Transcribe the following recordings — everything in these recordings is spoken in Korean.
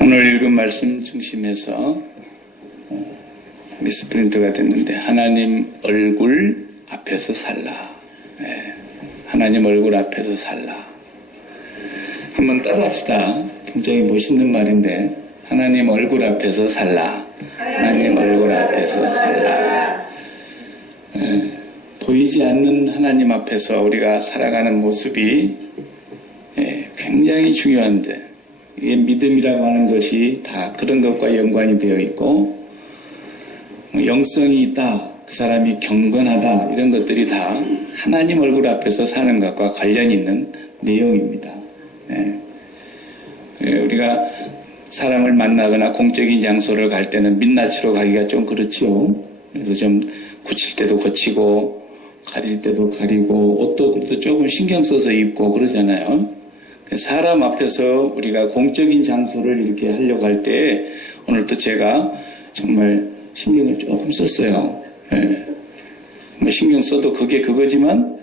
오늘 읽은 말씀 중심에서 미스프린트가 됐는데 하나님 얼굴 앞에서 살라. 하나님 얼굴 앞에서 살라. 한번 따라합시다. 굉장히 멋있는 말인데 하나님 얼굴 앞에서 살라. 하나님 얼굴 앞에서 살라. 보이지 않는 하나님 앞에서 우리가 살아가는 모습이 굉장히 중요한데 이게 믿음이라고 하는 것이 다 그런 것과 연관이 되어 있고 영성이 있다, 그 사람이 경건하다 이런 것들이 다 하나님 얼굴 앞에서 사는 것과 관련이 있는 내용입니다. 우리가 사람을 만나거나 공적인 장소를 갈 때는 민낯으로 가기가 좀 그렇지요. 그래서 좀 고칠 때도 고치고 가릴 때도 가리고 옷도 조금 신경 써서 입고 그러잖아요. 사람 앞에서 우리가 공적인 장소를 이렇게 하려고 할 때 오늘도 제가 정말 신경을 조금 썼어요. 뭐 신경 써도 그게 그거지만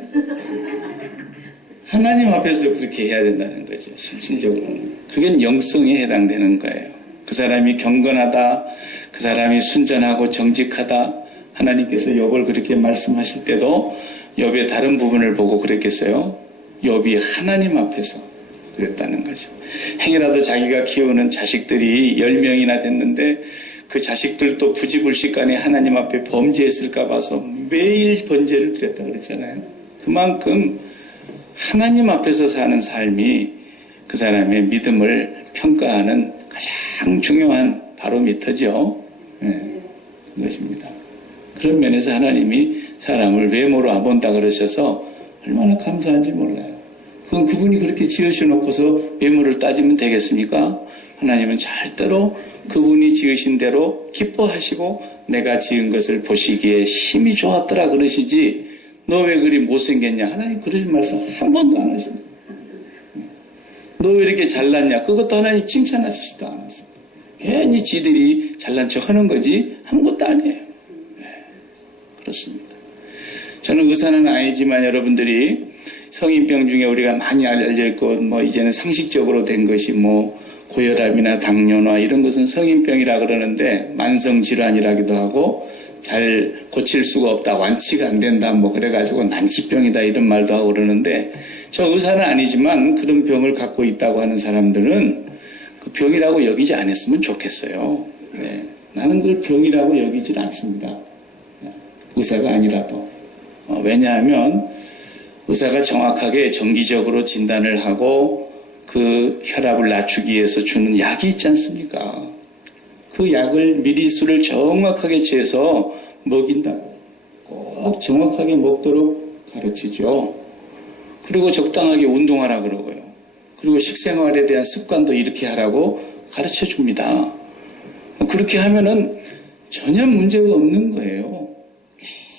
하나님 앞에서 그렇게 해야 된다는 거죠. 실질적으로는. 그게 영성에 해당되는 거예요. 그 사람이 경건하다, 그 사람이 순전하고 정직하다. 하나님께서 욥을 그렇게 말씀하실 때도 욥의 다른 부분을 보고 그랬겠어요. 욥이 하나님 앞에서 그랬다는 거죠. 행여라도 자기가 키우는 자식들이 10명이나 됐는데 그 자식들도 부지불식간에 하나님 앞에 범죄했을까 봐서 매일 번제를 드렸다 그랬잖아요. 그만큼 하나님 앞에서 사는 삶이 그 사람의 믿음을 평가하는 가장 중요한 바로미터죠. 그것입니다. 그런 면에서 하나님이 사람을 외모로 안 본다 그러셔서 얼마나 감사한지 몰라요. 그건 그분이 그렇게 지으셔놓고서 외모를 따지면 되겠습니까? 하나님은 절대로 그분이 지으신 대로 기뻐하시고 내가 지은 것을 보시기에 힘이 좋았더라 그러시지 너 왜 그리 못생겼냐? 하나님 그러신 말씀 한 번도 안 하십니다. 너 왜 이렇게 잘났냐? 그것도 하나님 칭찬하시지도 않았어요. 괜히 지들이 잘난 척 하는 거지 아무것도 아니에요. 그렇습니다. 저는 의사는 아니지만 여러분들이 성인병 중에 우리가 많이 알려있고 뭐 이제는 상식적으로 된 것이 뭐 고혈압이나 당뇨나 이런 것은 성인병이라 그러는데 만성질환이라기도 하고 잘 고칠 수가 없다, 완치가 안 된다 뭐 그래가지고 난치병이다 이런 말도 하고 그러는데 저 의사는 아니지만 그런 병을 갖고 있다고 하는 사람들은 그 병이라고 여기지 않았으면 좋겠어요. 나는 그걸 병이라고 여기질 않습니다. 의사가 아니라도. 왜냐하면 의사가 정확하게 정기적으로 진단을 하고 그 혈압을 낮추기 위해서 주는 약이 있지 않습니까? 그 약을 미리수를 정확하게 재서 먹인다고 꼭 정확하게 먹도록 가르치죠. 그리고 적당하게 운동하라 그러고요. 그리고 식생활에 대한 습관도 이렇게 하라고 가르쳐 줍니다. 그렇게 하면은 전혀 문제가 없는 거예요.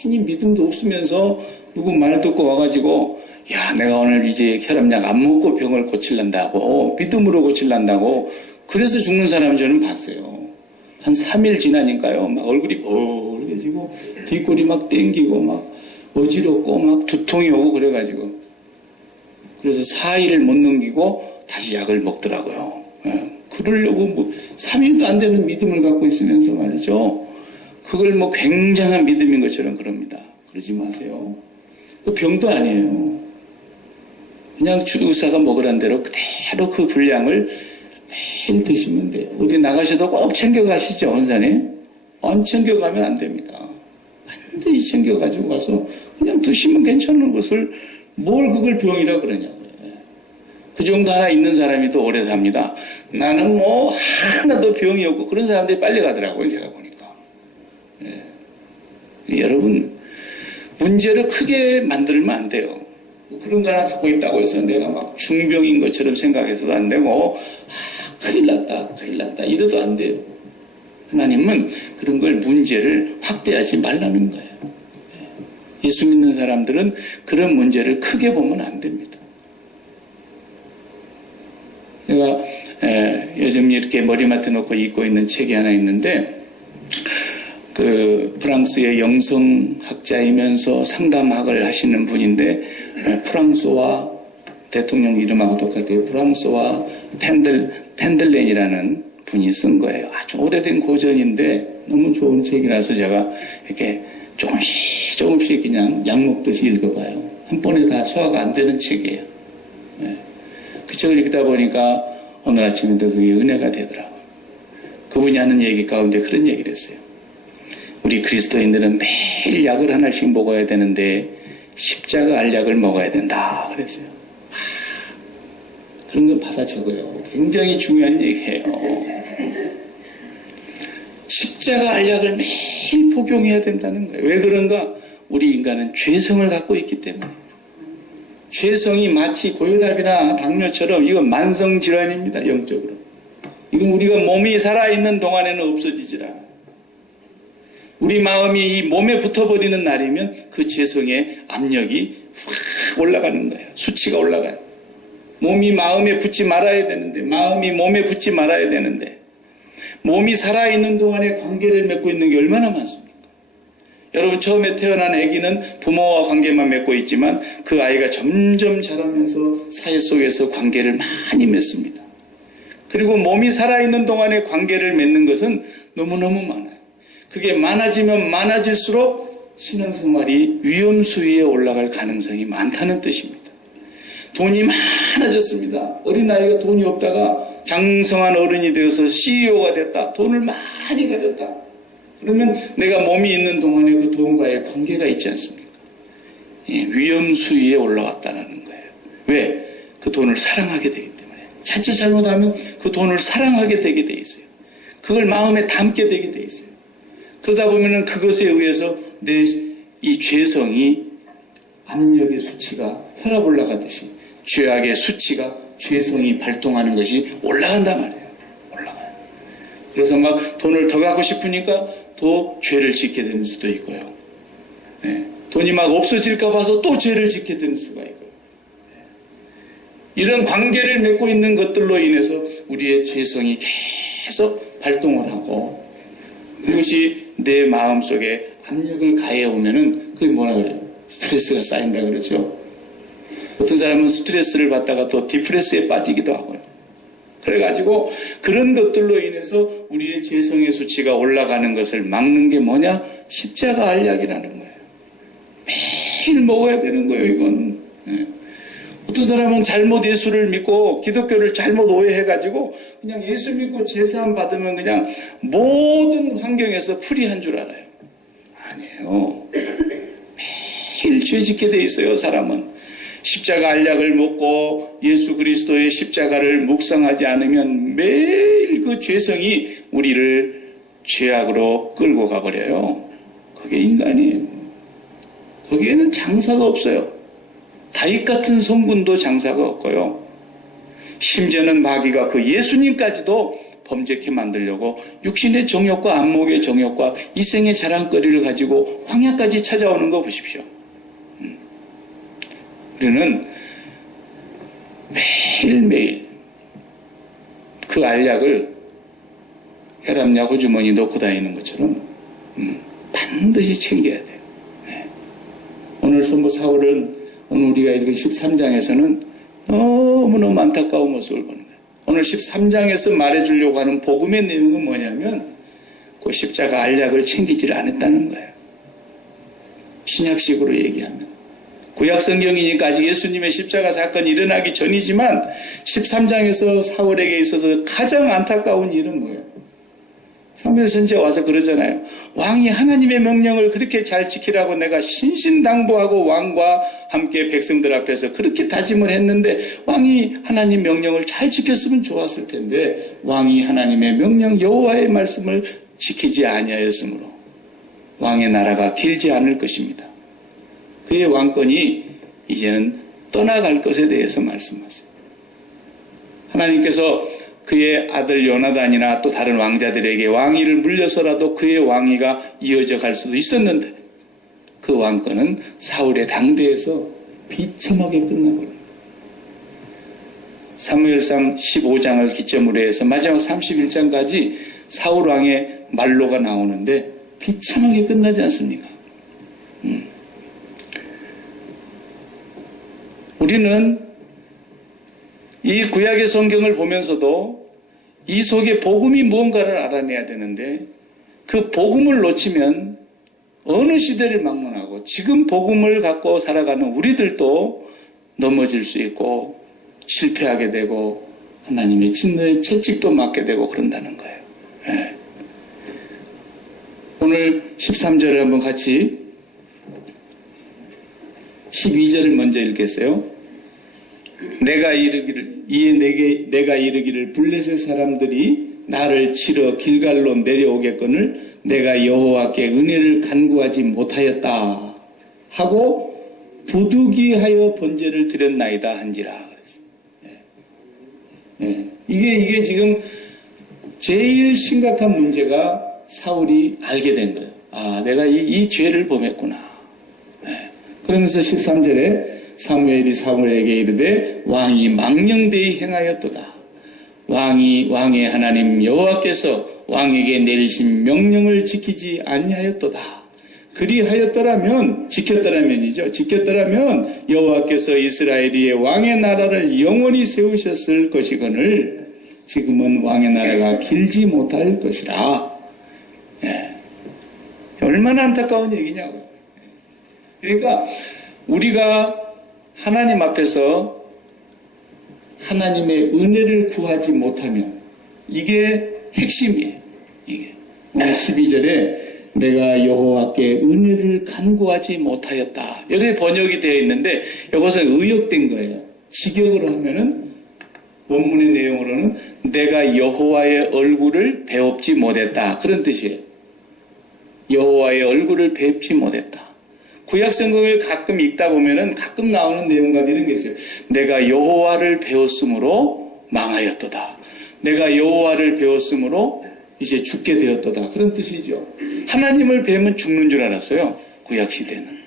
괜히 믿음도 없으면서 누구 말 듣고 와가지고 야 내가 오늘 이제 혈압약 안 먹고 병을 고칠란다고 믿음으로 고칠란다고 그래서 죽는 사람 저는 봤어요. 한 3일 지나니까요 막 얼굴이 벌개지고 뒷골이 막 땡기고 막 어지럽고 막 두통이 오고 그래가지고 그래서 4일을 못 넘기고 다시 약을 먹더라고요. 그러려고 뭐 3일도 안 되는 믿음을 갖고 있으면서 말이죠. 그걸 뭐 굉장한 믿음인 것처럼 그럽니다. 그러지 마세요. 그 병도 아니에요. 그냥 의사가 먹으란 대로 그대로 그 분량을 매일 드시면 돼요. 어디 나가셔도 꼭 챙겨가시죠, 원사님? 안 챙겨가면 안 됩니다. 반드시 챙겨가지고 가서 그냥 드시면 괜찮은 것을 뭘 그걸 병이라 그러냐고요. 그 정도 하나 있는 사람이 더 오래 삽니다. 나는 뭐 하나도 병이 없고 그런 사람들이 빨리 가더라고요, 제가 보니까. 여러분 문제를 크게 만들면 안 돼요. 그런 거 하나 갖고 있다고 해서 내가 막 중병인 것처럼 생각해서도 안 되고 큰일 났다 이래도 안 돼요. 하나님은 그런 걸 문제를 확대하지 말라는 거예요. 예수 믿는 사람들은 그런 문제를 크게 보면 안 됩니다. 제가 요즘 이렇게 머리맡에 놓고 읽고 있는 책이 하나 있는데 그 프랑스의 영성학자이면서 상담학을 하시는 분인데 프랑소와 대통령 이름하고 똑같아요. 프랑소와 펜들렌이라는 분이 쓴 거예요. 아주 오래된 고전인데 너무 좋은 책이라서 제가 이렇게 조금씩 그냥 약 먹듯이 읽어봐요. 한 번에 다 소화가 안 되는 책이에요. 네. 그 책을 읽다 보니까 오늘 아침에도 그게 은혜가 되더라고요. 그분이 하는 얘기 가운데 그런 얘기를 했어요. 우리 그리스도인들은 매일 약을 하나씩 먹어야 되는데 십자가 알약을 먹어야 된다 그랬어요. 그런 건 받아 적어요. 굉장히 중요한 얘기예요. 십자가 알약을 매일 복용해야 된다는 거예요. 왜 그런가? 우리 인간은 죄성을 갖고 있기 때문에. 죄성이 마치 고혈압이나 당뇨처럼 이건 만성질환입니다. 영적으로. 이건 우리가 몸이 살아있는 동안에는 없어지질 않아요. 우리 마음이 이 몸에 붙어버리는 날이면 그 죄성의 압력이 확 올라가는 거예요. 수치가 올라가요. 몸이 마음에 붙지 말아야 되는데, 마음이 몸에 붙지 말아야 되는데, 몸이 살아있는 동안에 관계를 맺고 있는 게 얼마나 많습니까? 여러분, 처음에 태어난 아기는 부모와 관계만 맺고 있지만 그 아이가 점점 자라면서 사회 속에서 관계를 많이 맺습니다. 그리고 몸이 살아있는 동안에 관계를 맺는 것은 너무너무 많아요. 그게 많아지면 많아질수록 신앙생활이 위험 수위에 올라갈 가능성이 많다는 뜻입니다. 돈이 많아졌습니다. 어린아이가 돈이 없다가 장성한 어른이 되어서 CEO가 됐다. 돈을 많이 가졌다. 그러면 내가 몸이 있는 동안에 그 돈과의 관계가 있지 않습니까? 위험 수위에 올라갔다는 거예요. 왜? 그 돈을 사랑하게 되기 때문에. 자칫 잘못하면 그 돈을 사랑하게 되게 돼 있어요. 그걸 마음에 담게 되게 돼 있어요. 그러다 보면은 그것에 의해서 내 이 죄성이 압력의 수치가 혈압 올라가듯이 죄악의 수치가 죄성이 발동하는 것이 올라간단 말이에요. 올라가요. 그래서 막 돈을 더 갖고 싶으니까 더 죄를 짓게 되는 수도 있고요. 네. 돈이 막 없어질까 봐서 또 죄를 짓게 되는 수가 있고요. 네. 이런 관계를 맺고 있는 것들로 인해서 우리의 죄성이 계속 발동을 하고 그것이 내 마음속에 압력을 가해오면은 그게 뭐라 그래요? 스트레스가 쌓인다 그러죠. 어떤 사람은 스트레스를 받다가 또 디프레스에 빠지기도 하고요. 그래가지고 그런 것들로 인해서 우리의 죄성의 수치가 올라가는 것을 막는 게 뭐냐? 십자가 알약이라는 거예요. 매일 먹어야 되는 거예요, 이건. 네. 어떤 사람은 잘못 예수를 믿고 기독교를 잘못 오해해가지고 그냥 예수 믿고 제사함 받으면 그냥 모든 환경에서 프리한 줄 알아요. 아니에요. 매일 죄 짓게 돼 있어요, 사람은. 십자가 알약을 먹고 예수 그리스도의 십자가를 묵상하지 않으면 매일 그 죄성이 우리를 죄악으로 끌고 가버려요. 그게 인간이에요. 거기에는 장사가 없어요. 다윗 같은 성군도 장사가 없고요. 심지어는 마귀가 그 예수님까지도 범죄케 만들려고 육신의 정욕과 안목의 정욕과 이생의 자랑거리를 가지고 광야까지 찾아오는 거 보십시오. 우리는 매일매일 그 알약을 혈압약 호주머니 넣고 다니는 것처럼 반드시 챙겨야 돼요. 네. 오늘 선부 4월은 오늘 우리가 읽은 13장에서는 너무너무 안타까운 모습을 보는 거예요. 오늘 13장에서 말해주려고 하는 복음의 내용은 뭐냐면 그 십자가 알약을 챙기지를 않았다는 거예요. 신약식으로 얘기하면. 구약성경이니까 아직 예수님의 십자가 사건이 일어나기 전이지만 13장에서 사울에게 있어서 가장 안타까운 일은 뭐예요? 사무엘 선지자 와서 그러잖아요. 왕이 하나님의 명령을 그렇게 잘 지키라고 내가 신신당부하고 왕과 함께 백성들 앞에서 그렇게 다짐을 했는데 왕이 하나님 명령을 잘 지켰으면 좋았을 텐데 왕이 하나님의 명령 여호와의 말씀을 지키지 아니하였으므로 왕의 나라가 길지 않을 것입니다. 그의 왕권이 이제는 떠나갈 것에 대해서 말씀하세요. 하나님께서 그의 아들 요나단이나 또 다른 왕자들에게 왕위를 물려서라도 그의 왕위가 이어져 갈 수도 있었는데 그 왕권은 사울의 당대에서 비참하게 끝나버립니다. 사무엘상 15장을 기점으로 해서 마지막 31장까지 사울 왕의 말로가 나오는데 비참하게 끝나지 않습니까? 우리는 이 구약의 성경을 보면서도 이 속에 복음이 무언가를 알아내야 되는데 그 복음을 놓치면 어느 시대를 막론하고 지금 복음을 갖고 살아가는 우리들도 넘어질 수 있고 실패하게 되고 하나님의 진노의 채찍도 맞게 되고 그런다는 거예요. 네. 오늘 13절을 한번 같이 12절을 먼저 읽겠어요. 내가 이르기를 블레셋 사람들이 나를 치러 길갈로 내려오겠거늘 내가 여호와께 은혜를 간구하지 못하였다 하고 부득이하여 번제를 드렸나이다 한지라. 이게 지금 제일 심각한 문제가 사울이 알게 된 거예요. 아, 내가 이 죄를 범했구나. 그러면서 13절에 사무엘이 사울에게 이르되 왕이 망령되이 행하였도다. 왕의 하나님 여호와께서 왕에게 내리신 명령을 지키지 아니하였도다. 그리하였더라면 지켰더라면 여호와께서 이스라엘 위에 왕의 나라를 영원히 세우셨을 것이거늘 지금은 왕의 나라가 길지 못할 것이라. 얼마나 안타까운 얘기냐고요. 그러니까 우리가 하나님 앞에서 하나님의 은혜를 구하지 못하면 이게 핵심이에요. 이게 오늘 12절에 내가 여호와께 은혜를 간구하지 못하였다. 이렇게 번역이 되어 있는데 이것은 의역된 거예요. 직역으로 하면은 원문의 내용으로는 내가 여호와의 얼굴을 배웁지 못했다. 그런 뜻이에요. 여호와의 얼굴을 배웁지 못했다. 구약성경을 가끔 읽다 보면은 가끔 나오는 내용과 이런 게 있어요. 내가 여호와를 배웠으므로 망하였도다. 내가 여호와를 배웠으므로 이제 죽게 되었도다. 그런 뜻이죠. 하나님을 배우면 죽는 줄 알았어요. 구약시대는.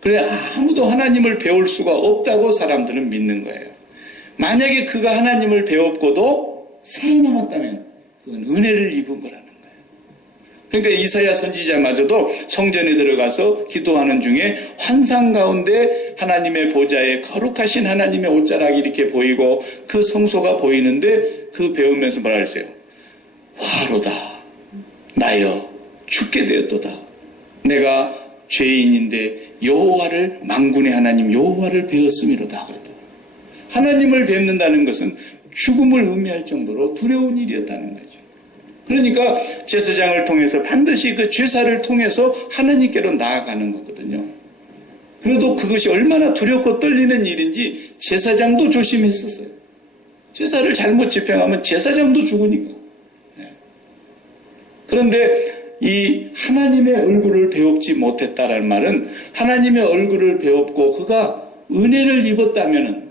그래 아무도 하나님을 배울 수가 없다고 사람들은 믿는 거예요. 만약에 그가 하나님을 배웠고도 살아남았다면 그건 은혜를 입은 거라는 거예요. 그러니까 이사야 선지자마저도 성전에 들어가서 기도하는 중에 환상 가운데 하나님의 보좌에 거룩하신 하나님의 옷자락이 이렇게 보이고 그 성소가 보이는데 그 배우면서 뭐라 그랬어요? 화로다. 나여 죽게 되었도다. 내가 죄인인데 여호와를 만군의 하나님 여호와를 배웠음이로다. 그랬다. 하나님을 뵙는다는 것은 죽음을 의미할 정도로 두려운 일이었다는 거죠. 그러니까 제사장을 통해서 반드시 그 제사를 통해서 하나님께로 나아가는 거거든요. 그래도 그것이 얼마나 두렵고 떨리는 일인지 제사장도 조심했었어요. 제사를 잘못 집행하면 제사장도 죽으니까. 그런데 이 하나님의 얼굴을 배웁지 못했다라는 말은 하나님의 얼굴을 배웠고 그가 은혜를 입었다면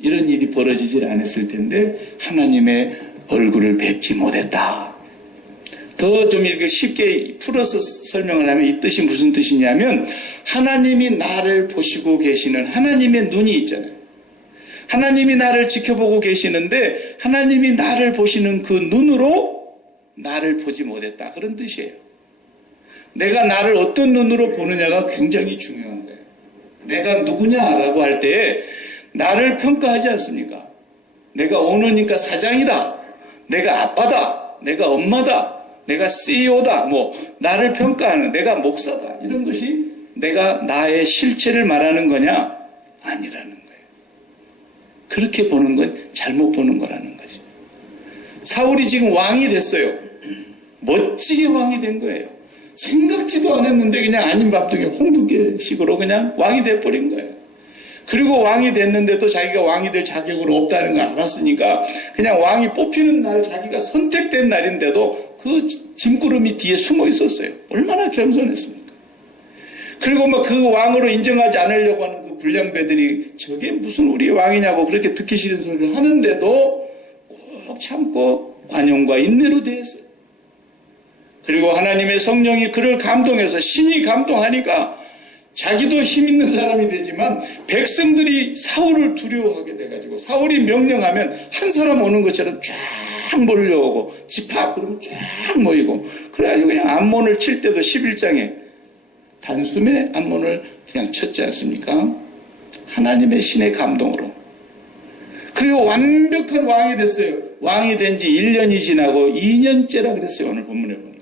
이런 일이 벌어지질 않았을 텐데 하나님의 얼굴을 뵙지 못했다. 더 좀 이렇게 쉽게 풀어서 설명을 하면 이 뜻이 무슨 뜻이냐면 하나님이 나를 보시고 계시는 하나님의 눈이 있잖아요. 하나님이 나를 지켜보고 계시는데 하나님이 나를 보시는 그 눈으로 나를 보지 못했다. 그런 뜻이에요. 내가 나를 어떤 눈으로 보느냐가 굉장히 중요한 거예요. 내가 누구냐라고 할 때 나를 평가하지 않습니까? 내가 오너니까 사장이다. 내가 아빠다. 내가 엄마다. 내가 CEO다. 나를 평가하는 내가 목사다. 이런 것이 내가 나의 실체를 말하는 거냐? 아니라는 거예요. 그렇게 보는 건 잘못 보는 거라는 거죠. 사울이 지금 왕이 됐어요. 멋지게 왕이 된 거예요. 생각지도 않았는데 그냥 아닌 밤중에 홍두깨식으로 그냥 왕이 돼버린 거예요. 그리고 왕이 됐는데도 자기가 왕이 될 자격으로 없다는 걸 알았으니까 그냥 왕이 뽑히는 날 자기가 선택된 날인데도 그 짐구름이 뒤에 숨어 있었어요. 얼마나 겸손했습니까? 그리고 그 왕으로 인정하지 않으려고 하는 그 불량배들이 저게 무슨 우리 왕이냐고 그렇게 듣기 싫은 소리를 하는데도 꼭 참고 관용과 인내로 대했어요. 그리고 하나님의 성령이 그를 감동해서 신이 감동하니까 자기도 힘 있는 사람이 되지만 백성들이 사울을 두려워하게 돼가지고 사울이 명령하면 한 사람 오는 것처럼 쫙 몰려오고 집합 그러면 쫙 모이고 그래가지고 그냥 암몬을 칠 때도 11장에 단숨에 암몬을 그냥 쳤지 않습니까? 하나님의 신의 감동으로. 그리고 완벽한 왕이 됐어요. 왕이 된 지 1년이 지나고 2년째라 그랬어요. 오늘 본문에 보니까.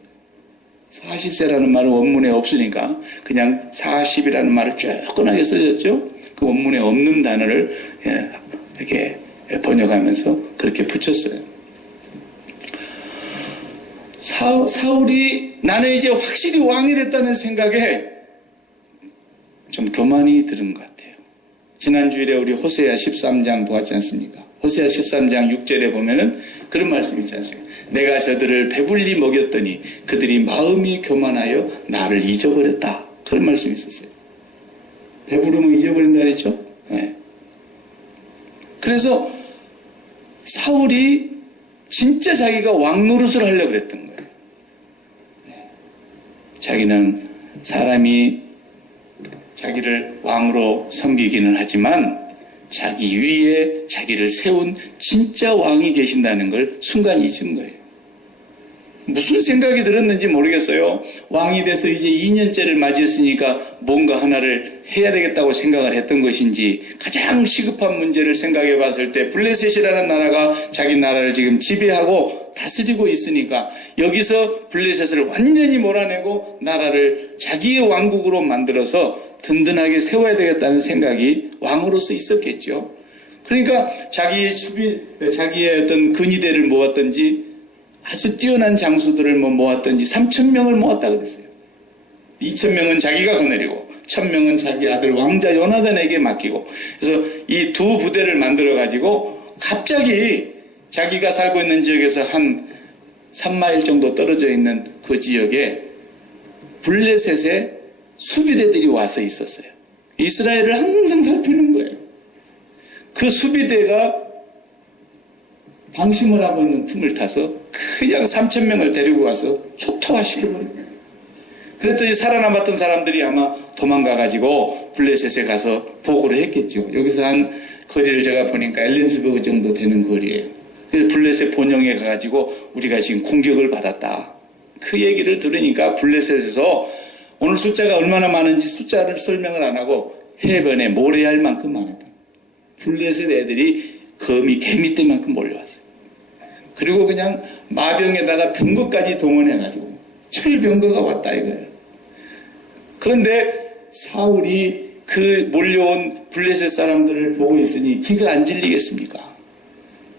40세라는 말은 원문에 없으니까 그냥 40이라는 말을 쫓겨나게 써졌죠. 그 원문에 없는 단어를 이렇게 번역하면서 그렇게 붙였어요. 사울이 나는 이제 확실히 왕이 됐다는 생각에 좀 교만이 들은 것 같아요. 지난 주일에 우리 호세아 13장 보았지 않습니까? 호세아 13장 6절에 보면은 그런 말씀이 있지 않습니까? 내가 저들을 배불리 먹였더니 그들이 마음이 교만하여 나를 잊어버렸다. 그런 말씀이 있었어요. 배부르면 잊어버린다 그랬죠? 네. 그래서 사울이 진짜 자기가 왕 노릇을 하려고 했던 거예요. 네. 자기는 사람이 자기를 왕으로 섬기기는 하지만 자기 위에 자기를 세운 진짜 왕이 계신다는 걸 순간 잊은 거예요. 무슨 생각이 들었는지 모르겠어요. 왕이 돼서 이제 2년째를 맞이했으니까 뭔가 하나를 해야 되겠다고 생각을 했던 것인지 가장 시급한 문제를 생각해 봤을 때 블레셋이라는 나라가 자기 나라를 지금 지배하고 다스리고 있으니까 여기서 블레셋을 완전히 몰아내고 나라를 자기의 왕국으로 만들어서 든든하게 세워야 되겠다는 생각이 왕으로서 있었겠죠. 그러니까 자기의 어떤 근위대를 모았든지 아주 뛰어난 장수들을 모았든지 3,000명을 모았다 그랬어요. 2,000명은 자기가 거느리고 1,000명은 자기 아들 왕자 요나단에게 맡기고 그래서 이 두 부대를 만들어 가지고 갑자기 자기가 살고 있는 지역에서 한 3마일 정도 떨어져 있는 그 지역에 블레셋의 수비대들이 와서 있었어요. 이스라엘을 항상 살피는 거예요. 그 수비대가 방심을 하고 있는 틈을 타서 그냥 3,000명을 데리고 와서 초토화시켜버린 거예요. 그랬더니 살아남았던 사람들이 아마 도망가가지고 블레셋에 가서 보고를 했겠죠. 여기서 한 거리를 제가 보니까 엘렌스버그 정도 되는 거리예요. 그래서 블레셋 본영에 가가지고 우리가 지금 공격을 받았다. 그 얘기를 들으니까 블레셋에서 오늘 숫자가 얼마나 많은지 숫자를 설명을 안 하고 해변에 모래알 만큼 많았다. 블레셋 애들이 거미, 개미 떼만큼 몰려왔어요. 그리고 그냥 마병에다가 병거까지 동원해가지고 철병거가 왔다 이거예요. 그런데 사울이 그 몰려온 블레셋 사람들을 보고 있으니 기가 안 질리겠습니까?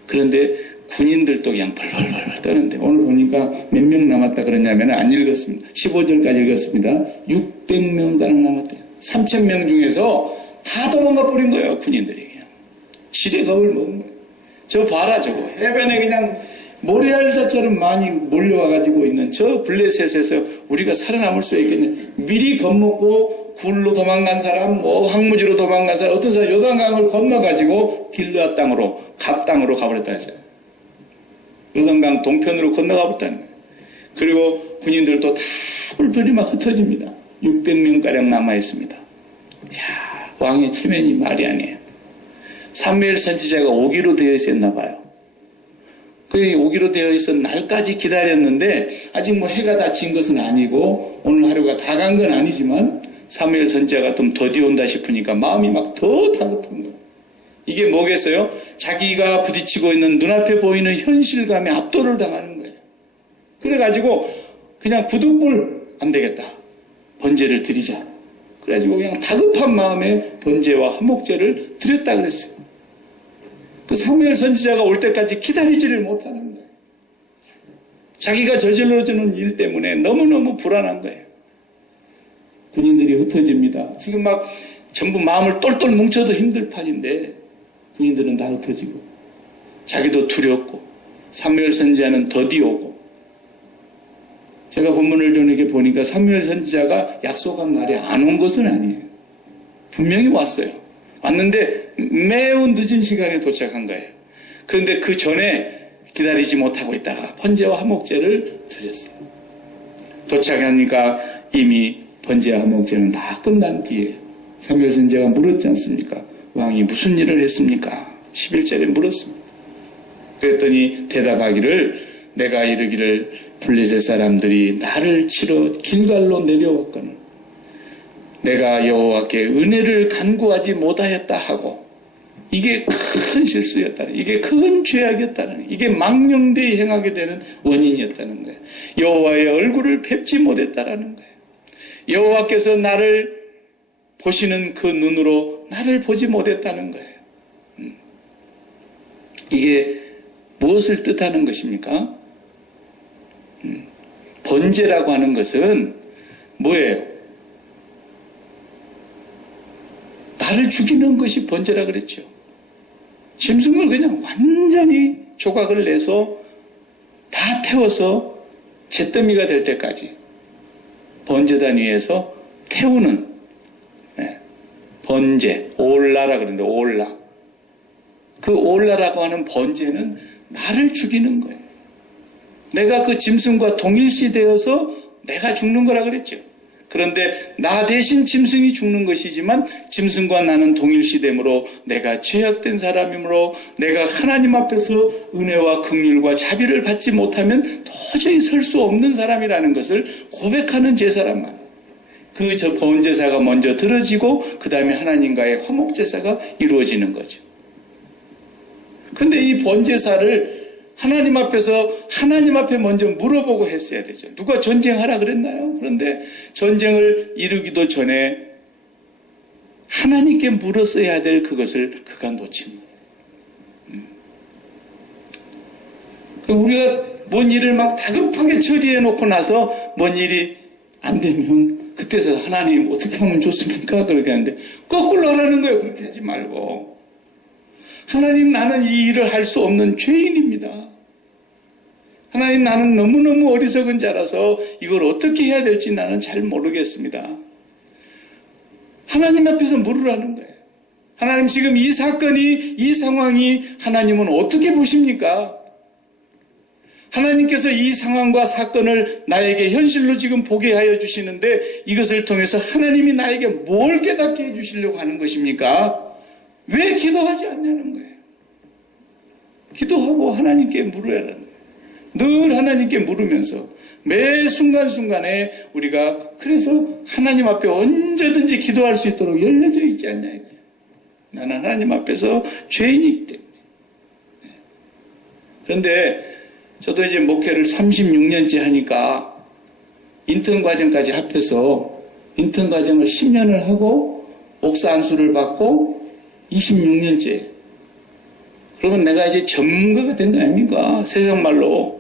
그런데 군인들도 그냥 벌벌벌 떠는데 오늘 보니까 몇 명 남았다 그러냐면 안 읽었습니다. 15절까지 읽었습니다. 600명가량 남았대요. 3,000명 중에서 다 도망가 버린 거예요. 군인들이 그냥 지레 겁을 먹은 거예요. 저 봐라 저거 해변에 그냥 모래알사처럼 많이 몰려와가지고 있는 저 블레셋에서 우리가 살아남을 수 있겠냐. 미리 겁먹고 굴로 도망간 사람, 황무지로 도망간 사람, 어떤 사람 요단강을 건너가지고 길르앗 땅으로, 갑 땅으로 가버렸다 했어요. 요단강 동편으로 건너가 버렸다는 거예요. 그리고 군인들도 다 뿔뿔이 막 흩어집니다. 600명가량 남아있습니다. 야, 왕의 체면이 말이 아니에요. 사무엘 선지자가 오기로 되어 있었나 봐요. 그게 오기로 되어 있었 날까지 기다렸는데 아직 뭐 해가 다 진 것은 아니고 오늘 하루가 다 간 건 아니지만 사무엘 선지자가 좀 더디 온다 싶으니까 마음이 막 더 다급한 거예요. 이게 뭐겠어요? 자기가 부딪히고 있는 눈앞에 보이는 현실감에 압도를 당하는 거예요. 그래가지고 그냥 부득불 안 되겠다. 번제를 드리자. 그래가지고 그냥 다급한 마음에 번제와 화목제를 드렸다 그랬어요. 그 사무엘 선지자가 올 때까지 기다리지를 못하는 거예요. 자기가 저질러주는 일 때문에 너무너무 불안한 거예요. 군인들이 흩어집니다. 지금 막 전부 마음을 똘똘 뭉쳐도 힘들 판인데 군인들은 다 흩어지고 자기도 두렵고 사무엘 선지자는 더디 오고 제가 본문을 좀 이렇게 보니까 사무엘 선지자가 약속한 날에 안 온 것은 아니에요. 분명히 왔어요. 왔는데 매우 늦은 시간에 도착한 거예요. 그런데 그 전에 기다리지 못하고 있다가 번제와 화목제를 드렸어요. 도착하니까 이미 번제와 화목제는 다 끝난 뒤에 사무엘 선지자가 물었지 않습니까? 왕이 무슨 일을 했습니까? 11절에 물었습니다. 그랬더니 대답하기를 내가 이르기를 블레셋 사람들이 나를 치러 길갈로 내려왔거늘 내가 여호와께 은혜를 간구하지 못하였다 하고 이게 큰 실수였다는, 이게 큰 죄악이었다는, 이게 망령되이 행하게 되는 원인이었다는 거예요. 여호와의 얼굴을 뵙지 못했다라는 거예요. 여호와께서 나를 보시는 그 눈으로 나를 보지 못했다는 거예요. 이게 무엇을 뜻하는 것입니까? 번제라고 하는 것은 뭐예요? 나를 죽이는 것이 번제라 그랬죠. 짐승을 그냥 완전히 조각을 내서 다 태워서 잿더미가 될 때까지 번제단 위에서 태우는 번제, 올라라 그러는데 올라. 그 올라라고 하는 번제는 나를 죽이는 거예요. 내가 그 짐승과 동일시 되어서 내가 죽는 거라 그랬죠. 그런데 나 대신 짐승이 죽는 것이지만 짐승과 나는 동일시됨으로 내가 죄악된 사람이므로 내가 하나님 앞에서 은혜와 긍휼과 자비를 받지 못하면 도저히 설 수 없는 사람이라는 것을 고백하는 제사란 말이에요. 그 번제사가 먼저 들어지고 그 다음에 하나님과의 화목제사가 이루어지는 거죠. 그런데 이 번제사를 하나님 앞에서 하나님 앞에 먼저 물어보고 했어야 되죠. 누가 전쟁하라 그랬나요? 그런데 전쟁을 이루기도 전에 하나님께 물었어야 될 그것을 그가 놓칩니다. 우리가 뭔 일을 막 다급하게 처리해 놓고 나서 뭔 일이 안 되면 그때서 하나님 어떻게 하면 좋습니까? 그렇게 하는데 거꾸로 하라는 거예요. 그렇게 하지 말고. 하나님, 나는 이 일을 할 수 없는 죄인입니다. 하나님, 나는 너무너무 어리석은 자라서 이걸 어떻게 해야 될지 나는 잘 모르겠습니다. 하나님 앞에서 물으라는 거예요. 하나님, 지금 이 사건이, 이 상황이 하나님은 어떻게 보십니까? 하나님께서 이 상황과 사건을 나에게 현실로 지금 보게 하여 주시는데 이것을 통해서 하나님이 나에게 뭘 깨닫게 해 주시려고 하는 것입니까? 왜 기도하지 않냐는 거예요. 기도하고 하나님께 물어야 하는 거예요. 늘 하나님께 물으면서 매 순간순간에 우리가 그래서 하나님 앞에 언제든지 기도할 수 있도록 열려져 있지 않냐 이거예요. 나는 하나님 앞에서 죄인이기 때문에. 그런데 저도 이제 목회를 36년째 하니까 인턴 과정까지 합해서 인턴 과정을 10년을 하고 옥사 안수를 받고 26년째. 그러면 내가 이제 전문가가 된 거 아닙니까? 세상 말로.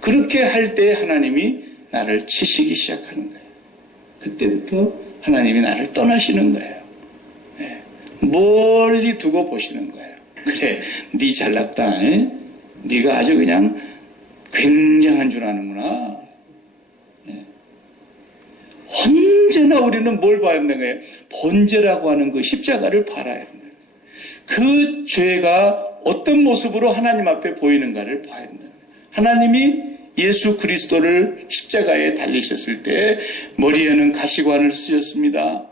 그렇게 할 때 하나님이 나를 치시기 시작하는 거예요. 그때부터 하나님이 나를 떠나시는 거예요. 네. 멀리 두고 보시는 거예요. 그래, 네 잘났다. 에? 네가 아주 그냥 굉장한 줄 아는구나. 네. 언제나 우리는 뭘 봐야 하는 거예요? 번제라고 하는 그 십자가를 바라야 합니다. 그 죄가 어떤 모습으로 하나님 앞에 보이는가를 봐야 합니다. 하나님이 예수 그리스도를 십자가에 달리셨을 때 머리에는 가시관을 쓰셨습니다.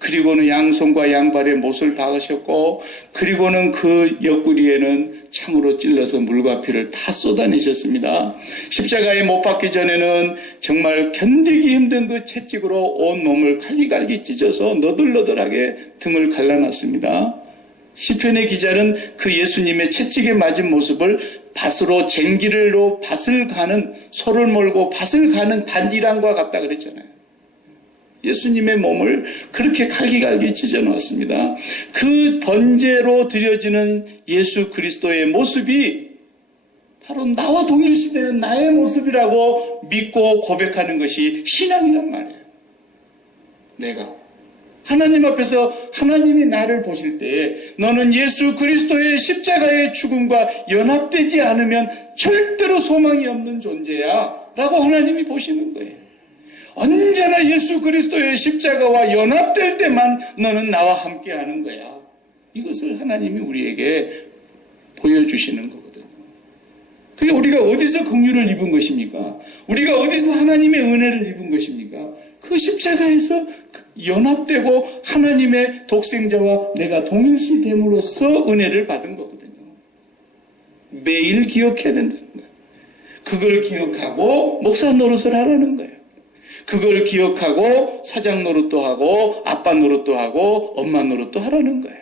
그리고는 양손과 양발에 못을 박으셨고 그리고는 그 옆구리에는 창으로 찔러서 물과 피를 다 쏟아내셨습니다. 십자가에 못 박기 전에는 정말 견디기 힘든 그 채찍으로 온 몸을 갈기갈기 찢어서 너덜너덜하게 등을 갈라놨습니다. 시편의 기자는 그 예수님의 채찍에 맞은 모습을 밭으로 쟁기를로 밭을 가는 소를 몰고 밭을 가는 단디랑과 같다 그랬잖아요. 예수님의 몸을 그렇게 갈기갈기 찢어놓았습니다. 그 번제로 드려지는 예수 그리스도의 모습이 바로 나와 동일시되는 나의 모습이라고 믿고 고백하는 것이 신앙이란 말이에요. 내가 하나님 앞에서 하나님이 나를 보실 때 너는 예수 그리스도의 십자가의 죽음과 연합되지 않으면 절대로 소망이 없는 존재야 라고 하나님이 보시는 거예요. 언제나 예수 그리스도의 십자가와 연합될 때만 너는 나와 함께 하는 거야. 이것을 하나님이 우리에게 보여주시는 거거든요. 그게 우리가 어디서 긍휼을 입은 것입니까? 우리가 어디서 하나님의 은혜를 입은 것입니까? 그 십자가에서 연합되고 하나님의 독생자와 내가 동일시됨으로써 은혜를 받은 거거든요. 매일 기억해야 된다는 거예요. 그걸 기억하고 목사 노릇을 하라는 거예요. 그걸 기억하고 사장 노릇도 하고 아빠 노릇도 하고 엄마 노릇도 하라는 거예요.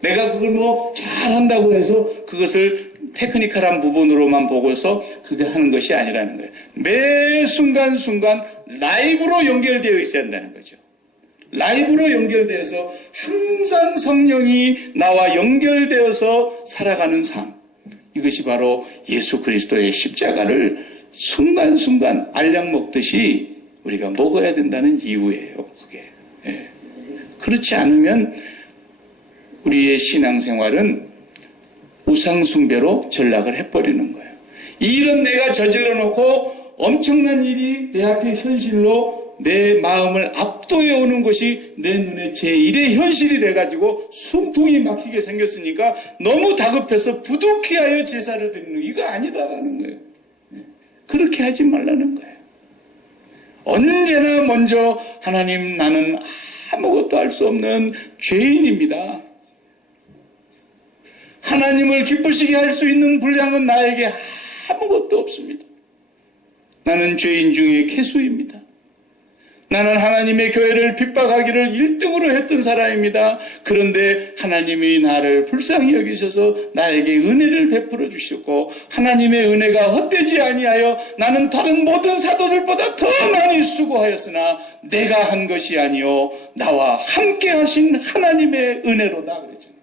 내가 그걸 뭐 잘한다고 해서 그것을 테크니컬한 부분으로만 보고서 그게 하는 것이 아니라는 거예요. 매 순간순간 라이브로 연결되어 있어야 한다는 거죠. 라이브로 연결되어서 항상 성령이 나와 연결되어서 살아가는 삶. 이것이 바로 예수 그리스도의 십자가를 순간순간 알약 먹듯이 우리가 먹어야 된다는 이유예요. 그게. 예. 그렇지 않으면 우리의 신앙생활은 우상숭배로 전락을 해버리는 거예요. 이 일은 내가 저질러 놓고 엄청난 일이 내 앞에 현실로 내 마음을 압도해 오는 것이 내 눈에 제1의 현실이 돼가지고 숨통이 막히게 생겼으니까 너무 다급해서 부득이하여 제사를 드리는 거 이거 아니다라는 거예요. 그렇게 하지 말라는 거예요. 언제나 먼저 하나님 나는 아무것도 할 수 없는 죄인입니다. 하나님을 기쁘시게 할 수 있는 분량은 나에게 아무것도 없습니다. 나는 죄인 중에 개수입니다. 나는 하나님의 교회를 핍박하기를 1등으로 했던 사람입니다. 그런데 하나님이 나를 불쌍히 여기셔서 나에게 은혜를 베풀어 주셨고 하나님의 은혜가 헛되지 아니하여 나는 다른 모든 사도들보다 더 많이 수고하였으나 내가 한 것이 아니요 나와 함께 하신 하나님의 은혜로다 그랬잖아요.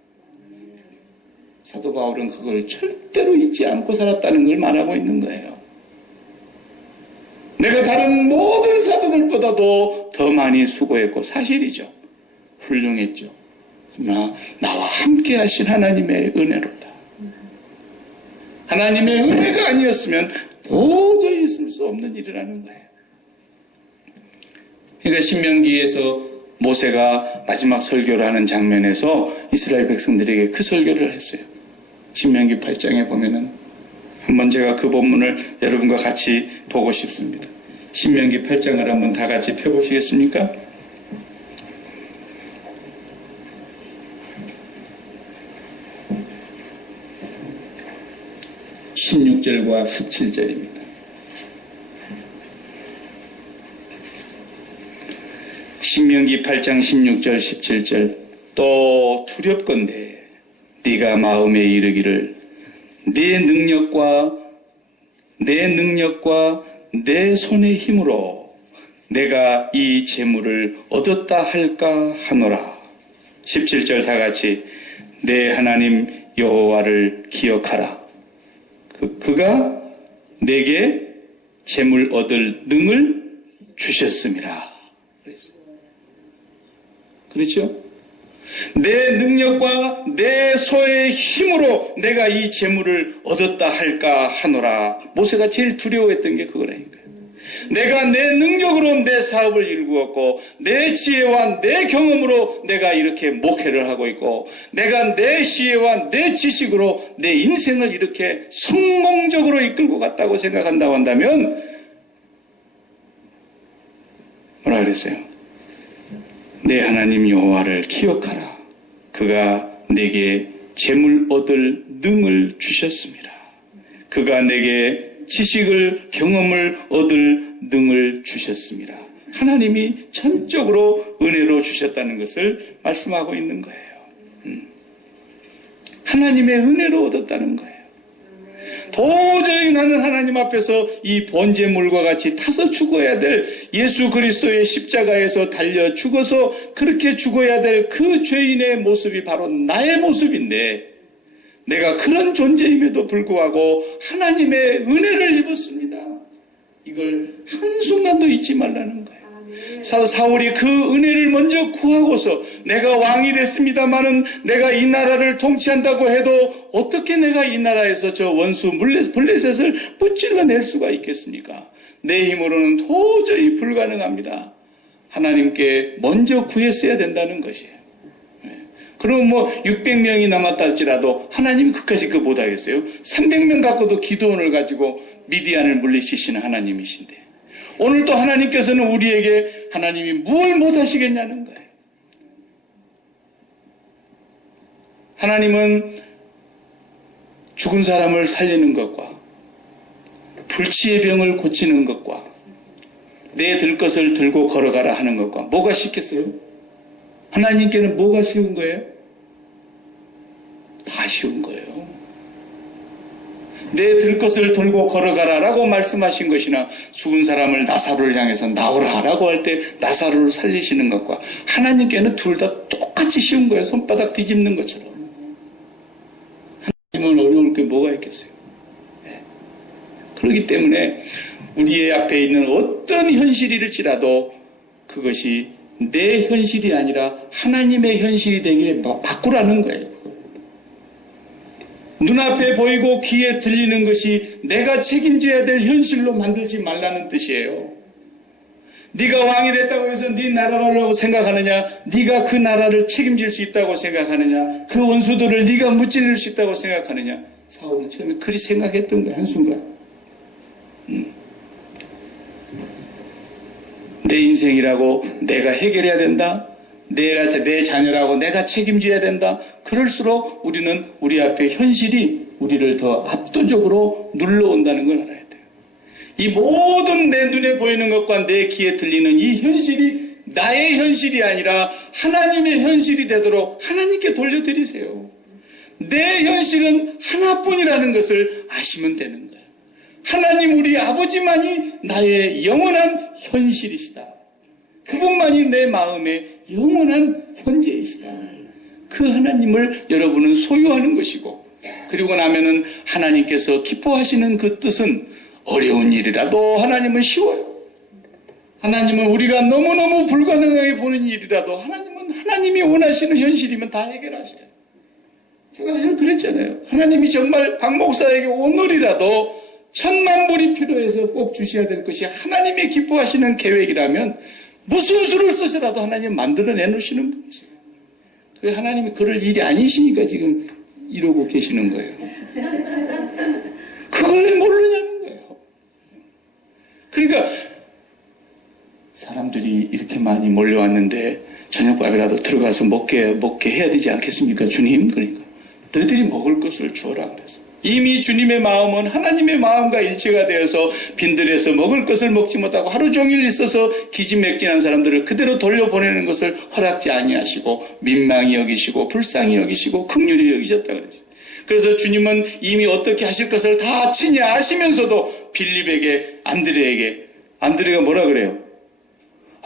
사도 바울은 그걸 절대로 잊지 않고 살았다는 걸 말하고 있는 거예요. 내가 다른 모든 사도들보다도 더 많이 수고했고 사실이죠. 훌륭했죠. 그러나 나와 함께 하신 하나님의 은혜로다. 하나님의 은혜가 아니었으면 도저히 있을 수 없는 일이라는 거예요. 그러니까 신명기에서 모세가 마지막 설교를 하는 장면에서 이스라엘 백성들에게 그 설교를 했어요. 신명기 8장에 보면은 한번 제가 그 본문을 여러분과 같이 보고 싶습니다. 신명기 8장을 한번 다 같이 펴보시겠습니까? (16절과) (17절입니다) 신명기 8장 16절 17절 또 두렵건대 네가 마음에 이르기를 내 능력과 내 손의 힘으로 내가 이 재물을 얻었다 할까 하노라. 17절 다 같이 내 하나님 여호와를 기억하라. 그가 내게 재물 얻을 능을 주셨음이라. 그렇죠? 내 능력과 내 소의 힘으로 내가 이 재물을 얻었다 할까 하노라. 모세가 제일 두려워했던 게 그거라니까요. 내가 내 능력으로 내 사업을 일구었고 내 지혜와 내 경험으로 내가 이렇게 목회를 하고 있고 내가 내 지혜와 내 지식으로 내 인생을 이렇게 성공적으로 이끌고 갔다고 생각한다고 한다면 뭐라 그랬어요? 내 하나님 여호와를 기억하라. 그가 내게 재물 얻을 능을 주셨습니다. 그가 내게 지식을 경험을 얻을 능을 주셨습니다. 하나님이 전적으로 은혜로 주셨다는 것을 말씀하고 있는 거예요. 하나님의 은혜로 얻었다는 거예요. 도저히 나는 하나님 앞에서 이 번제물과 같이 타서 죽어야 될 예수 그리스도의 십자가에서 달려 죽어서 그렇게 죽어야 될 그 죄인의 모습이 바로 나의 모습인데 내가 그런 존재임에도 불구하고 하나님의 은혜를 입었습니다. 이걸 한순간도 잊지 말라는 거예요. 사울이 그 은혜를 먼저 구하고서 내가 왕이 됐습니다마는 내가 이 나라를 통치한다고 해도 어떻게 내가 이 나라에서 저 원수 블레셋을 무찔러낼 수가 있겠습니까? 내 힘으로는 도저히 불가능합니다. 하나님께 먼저 구했어야 된다는 것이에요. 그럼 뭐 600명이 남았다 할지라도 하나님이 그까짓 거 못하겠어요? 300명 갖고도 기드온을 가지고 미디안을 물리치시는 하나님이신데 오늘도 하나님께서는 우리에게 하나님이 뭘 못하시겠냐는 거예요. 하나님은 죽은 사람을 살리는 것과 불치의 병을 고치는 것과 내 들 것을 들고 걸어가라 하는 것과 뭐가 쉽겠어요? 하나님께는 뭐가 쉬운 거예요? 아쉬운 거예요. 내 들 것을 들고 걸어가라라고 말씀하신 것이나 죽은 사람을 나사로를 향해서 나오라라고 할 때 나사로를 살리시는 것과 하나님께는 둘 다 똑같이 쉬운 거예요. 손바닥 뒤집는 것처럼. 하나님은 어려울 게 뭐가 있겠어요. 네. 그렇기 때문에 우리의 앞에 있는 어떤 현실일지라도 그것이 내 현실이 아니라 하나님의 현실이 되게 바꾸라는 거예요. 눈앞에 보이고 귀에 들리는 것이 내가 책임져야 될 현실로 만들지 말라는 뜻이에요. 네가 왕이 됐다고 해서 네 나라라고 생각하느냐, 네가 그 나라를 책임질 수 있다고 생각하느냐, 그 원수들을 네가 무찌를 수 있다고 생각하느냐. 사울은 처음에 그리 생각했던 거야, 한순간. 내 인생이라고 내가 해결해야 된다. 내 자녀라고 내가 책임져야 된다. 그럴수록 우리는 우리 앞에 현실이 우리를 더 압도적으로 눌러온다는 걸 알아야 돼요. 이 모든 내 눈에 보이는 것과 내 귀에 들리는 이 현실이 나의 현실이 아니라 하나님의 현실이 되도록 하나님께 돌려드리세요. 내 현실은 하나뿐이라는 것을 아시면 되는 거예요. 하나님 우리 아버지만이 나의 영원한 현실이시다. 그분만이 내 마음의 영원한 현재이시다. 그 하나님을 여러분은 소유하는 것이고, 그리고 나면은 하나님께서 기뻐하시는 그 뜻은 어려운 일이라도 하나님은 쉬워요. 하나님은 우리가 너무너무 불가능하게 보는 일이라도 하나님은 하나님이 원하시는 현실이면 다 해결하셔요. 제가 그랬잖아요. 하나님이 정말 박 목사에게 오늘이라도 1,000만 불이 필요해서 꼭 주셔야 될 것이 하나님이 기뻐하시는 계획이라면 무슨 수를 쓰시라도 하나님 만들어내 놓으시는 분이세요. 그 하나님이 그럴 일이 아니시니까 지금 이러고 계시는 거예요. 그걸 왜 모르냐는 거예요. 그러니까 사람들이 이렇게 많이 몰려왔는데 저녁밥이라도 들어가서 먹게 해야 되지 않겠습니까, 주님? 그러니까 너희들이 먹을 것을 주어라 그래서. 이미 주님의 마음은 하나님의 마음과 일치가 되어서 빈들에서 먹을 것을 먹지 못하고 하루 종일 있어서 기진맥진한 사람들을 그대로 돌려보내는 것을 허락지 아니하시고 민망히 여기시고 불쌍히 여기시고 긍휼히 여기셨다 그랬어요. 그래서 주님은 이미 어떻게 하실 것을 다 친히 아시면서도 빌립에게 안드레가 뭐라 그래요?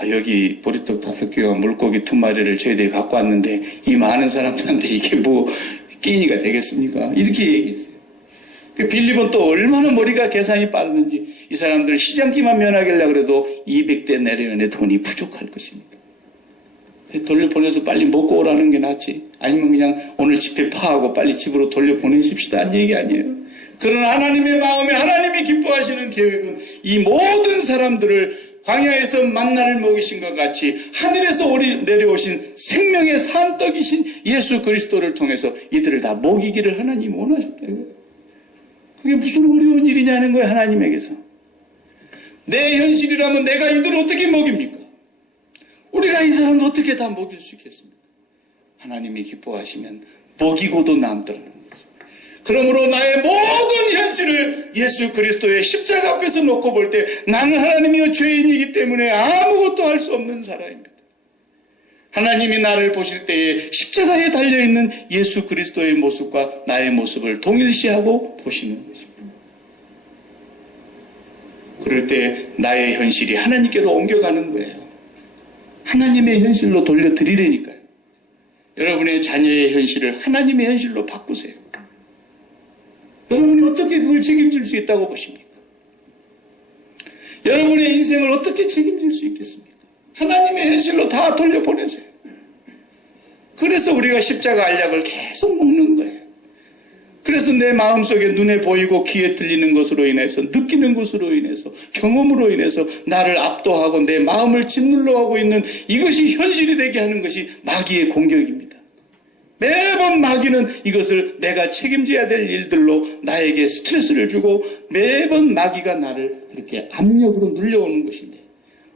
여기 보리떡 5개와 물고기 2마리를 저희들이 갖고 왔는데 이 많은 사람들한테 이게 뭐 끼니가 되겠습니까? 이렇게 얘기했어요. 빌립은 또 얼마나 머리가 계산이 빠르는지 이 사람들 시장기만 면하려고 해도 200대 내려는데 돈이 부족할 것입니다. 돌려보내서 빨리 먹고 오라는 게 낫지. 아니면 그냥 오늘 집회 파하고 빨리 집으로 돌려보내십시다 하는 얘기 아니에요. 그런 하나님의 마음에 하나님이 기뻐하시는 계획은 이 모든 사람들을 광야에서 만나를 먹이신 것 같이 하늘에서 내려오신 생명의 산떡이신 예수 그리스도를 통해서 이들을 다 먹이기를 하나님이 원하셨다고요. 그게 무슨 어려운 일이냐는 거예요, 하나님에게서. 내 현실이라면 내가 이들을 어떻게 먹입니까? 우리가 이 사람을 어떻게 다 먹일 수 있겠습니까? 하나님이 기뻐하시면 먹이고도 남더라는 거죠. 그러므로 나의 모든 현실을 예수 그리스도의 십자가 앞에서 놓고 볼 때 나는 하나님이여 죄인이기 때문에 아무것도 할 수 없는 사람입니다. 하나님이 나를 보실 때에 십자가에 달려있는 예수 그리스도의 모습과 나의 모습을 동일시하고 보시는 것입니다. 그럴 때 나의 현실이 하나님께로 옮겨가는 거예요. 하나님의 현실로 돌려드리려니까요. 여러분의 자녀의 현실을 하나님의 현실로 바꾸세요. 여러분이 어떻게 그걸 책임질 수 있다고 보십니까? 여러분의 인생을 어떻게 책임질 수 있겠습니까? 하나님의 현실로 다 돌려보내세요. 그래서 우리가 십자가 알약을 계속 먹는 거예요. 그래서 내 마음속에 눈에 보이고 귀에 들리는 것으로 인해서 느끼는 것으로 인해서 경험으로 인해서 나를 압도하고 내 마음을 짓눌러 하고 있는 이것이 현실이 되게 하는 것이 마귀의 공격입니다. 매번 마귀는 이것을 내가 책임져야 될 일들로 나에게 스트레스를 주고 매번 마귀가 나를 그렇게 압력으로 눌려오는 것인데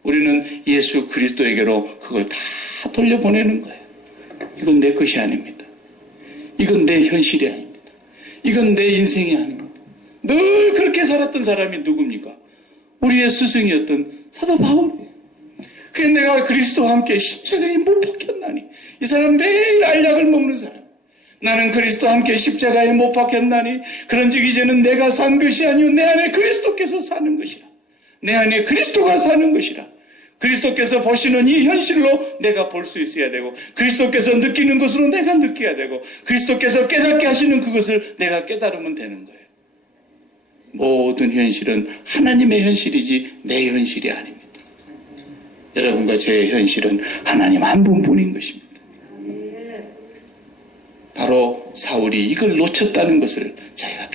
우리는 예수 그리스도에게로 그걸 다 돌려보내는 거예요. 이건 내 것이 아닙니다. 이건 내 현실이 아닙니다. 이건 내 인생이 아닙니다. 늘 그렇게 살았던 사람이 누굽니까? 우리의 스승이었던 사도 바울이에요. 그게 내가 그리스도와 함께 십자가에 못 박혔나니 이 사람 매일 알약을 먹는 사람. 나는 그리스도와 함께 십자가에 못 박혔나니 그런즉 이제는 내가 산 것이 아니요 내 안에 그리스도께서 사는 것이라. 내 안에 그리스도가 사는 것이라. 그리스도께서 보시는 이 현실로 내가 볼 수 있어야 되고, 그리스도께서 느끼는 것으로 내가 느껴야 되고, 그리스도께서 깨닫게 하시는 그것을 내가 깨달으면 되는 거예요. 모든 현실은 하나님의 현실이지 내 현실이 아닙니다. 여러분과 제 현실은 하나님 한 분뿐인 것입니다. 바로 사울이 이걸 놓쳤다는 것을 자기가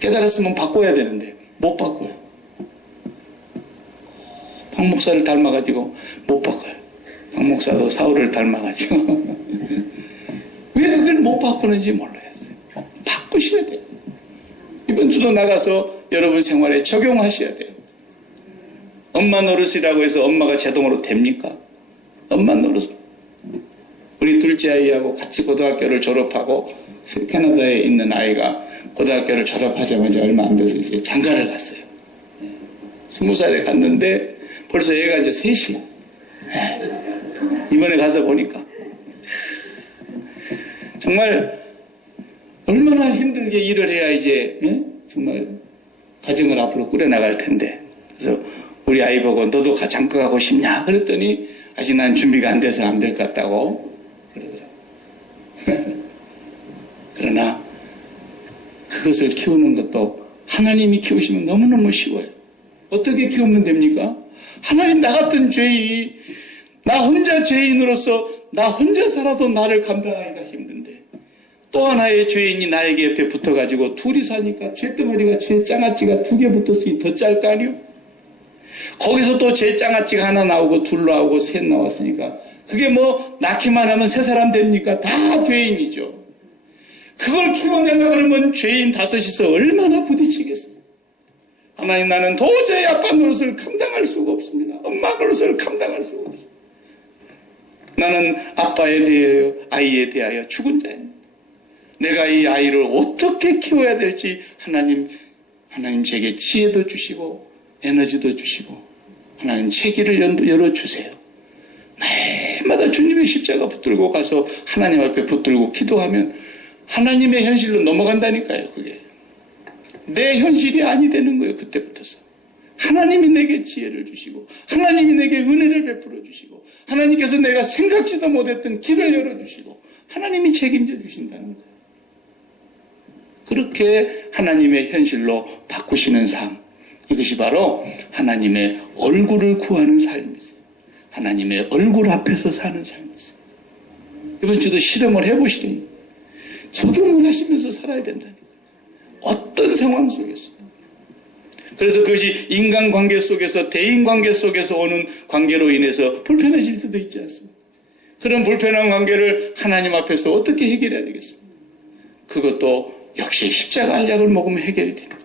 깨달았으면 바꿔야 되는데 못 바꿔요. 박 목사를 닮아가지고 못 바꿔요. 박 목사도 사울을 닮아가지고 왜 그걸 못 바꾸는지 몰라요. 바꾸셔야 돼요. 이번 주도 나가서 여러분 생활에 적용하셔야 돼요. 엄마 노릇이라고 해서 엄마가 자동으로 됩니까? 엄마 노릇. 우리 둘째 아이하고 같이 고등학교를 졸업하고 캐나다에 있는 아이가 고등학교를 졸업하자마자 얼마 안 돼서 이제 장가를 갔어요. 20살에 갔는데 벌써 얘가 이제 셋이야. 이번에 가서 보니까 정말 얼마나 힘들게 일을 해야 이제 정말 가정을 앞으로 꾸려나갈 텐데. 그래서 우리 아이 보고 너도 장가 가고 싶냐? 그랬더니 아직 난 준비가 안 돼서 안 될 것 같다고 그러더라고요. 그러나 그것을 키우는 것도 하나님이 키우시면 너무너무 쉬워요. 어떻게 키우면 됩니까? 하나님, 나 같은 죄인이 나 혼자 죄인으로서 나 혼자 살아도 나를 감당하기가 힘든데 또 하나의 죄인이 나에게 옆에 붙어가지고 둘이 사니까 죄덩어리가 죄장아찌가 2개 붙었으니 더 짤 거 아니요? 거기서 또 죄장아찌가 하나 나오고 둘 나오고 셋 나왔으니까 그게 뭐 낳기만 하면 3사람 됩니까? 다 죄인이죠. 그걸 키워내려 그러면 죄인 5이서 얼마나 부딪히겠어요. 하나님, 나는 도저히 아빠 노릇을 감당할 수가 없습니다. 엄마 노릇을 감당할 수가 없습니다. 나는 아빠에 대하여 아이에 대하여 죽은 자입니다. 내가 이 아이를 어떻게 키워야 될지 하나님 제게 지혜도 주시고 에너지도 주시고 하나님 체기를 열어주세요. 날마다 주님의 십자가 붙들고 가서 하나님 앞에 붙들고 기도하면 하나님의 현실로 넘어간다니까요. 그게 내 현실이 아니 되는 거예요. 그때부터서 하나님이 내게 지혜를 주시고 하나님이 내게 은혜를 베풀어 주시고 하나님께서 내가 생각지도 못했던 길을 열어주시고 하나님이 책임져 주신다는 거예요. 그렇게 하나님의 현실로 바꾸시는 삶, 이것이 바로 하나님의 얼굴을 구하는 삶이세요. 하나님의 얼굴 앞에서 사는 삶이세요. 이번 주도 실험을 해보시더니 적용을 하시면서 살아야 된다니까요. 어떤 상황 속에서. 그래서 그것이 인간관계 속에서 대인관계 속에서 오는 관계로 인해서 불편해질 때도 있지 않습니까? 그런 불편한 관계를 하나님 앞에서 어떻게 해결해야 되겠습니까? 그것도 역시 십자가 알약을 먹으면 해결이 됩니다.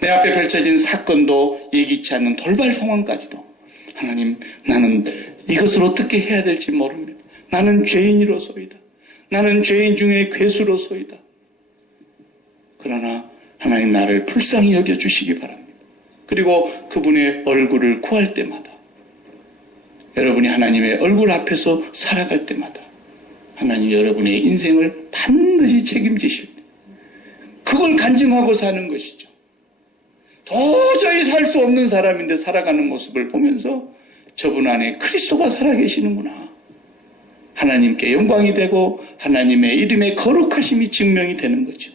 내 앞에 펼쳐진 사건도 예기치 않는 돌발 상황까지도 하나님, 나는 이것을 어떻게 해야 될지 모릅니다. 나는 죄인으로소이다. 나는 죄인 중에 괴수로소이다. 그러나 하나님, 나를 불쌍히 여겨주시기 바랍니다. 그리고 그분의 얼굴을 구할 때마다, 여러분이 하나님의 얼굴 앞에서 살아갈 때마다 하나님 여러분의 인생을 반드시 책임지십니다. 그걸 간증하고 사는 것이죠. 도저히 살 수 없는 사람인데 살아가는 모습을 보면서 저분 안에 그리스도가 살아계시는구나. 하나님께 영광이 되고 하나님의 이름의 거룩하심이 증명이 되는 거죠.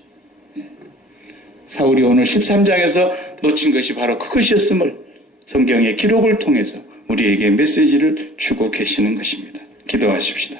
사울이 오늘 13장에서 놓친 것이 바로 그것이었음을 성경의 기록을 통해서 우리에게 메시지를 주고 계시는 것입니다. 기도하십시다.